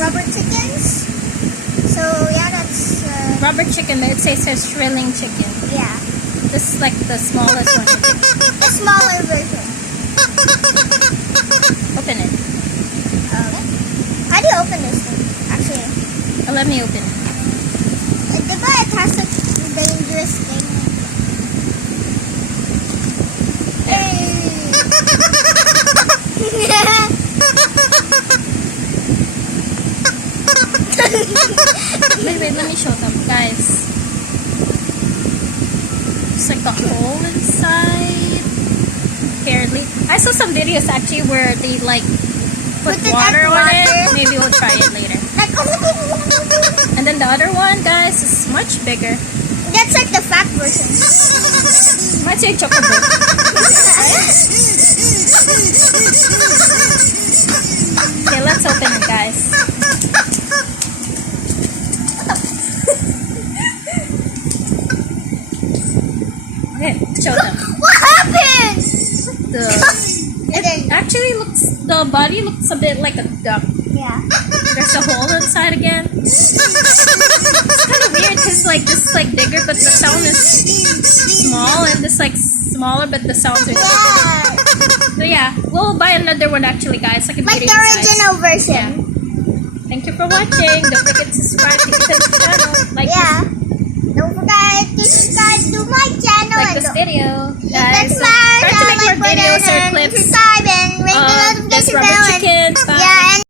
rubber chickens. So yeah, that's Rubber chicken, but it says shrilling chicken. yeah, This is like the smallest one. a smaller version. Open it. How do you open this thing? Actually, Let me open it. diba it has a dangerous thing. Wait, let me show them, guys. It's like a hole inside. Apparently, I saw some videos actually where they like put Put it water at on it. water. Maybe we'll try it later. Like, And then the other one, guys, is much bigger. that's like the fat version. Might say chocolate. Okay, let's open it, guys. Okay, show them. What happened? It actually looks, the body looks a bit like a duck. Yeah. There's a hole inside again. It's kind of weird because like this is like bigger, but the sound is small, and this like smaller, but the sounds are bigger. Yeah. So yeah, we'll buy another one actually, guys. Like a Like the medium size. original version. Thank you for watching. Don't forget to subscribe to the channel. Like Yeah. Don't forget to subscribe to my channel like and this video, hit guys. the So, smash try to make like more videos or button and clips subscribe and ring the of this notification rubber bell. And, chicken. Bye. yeah, and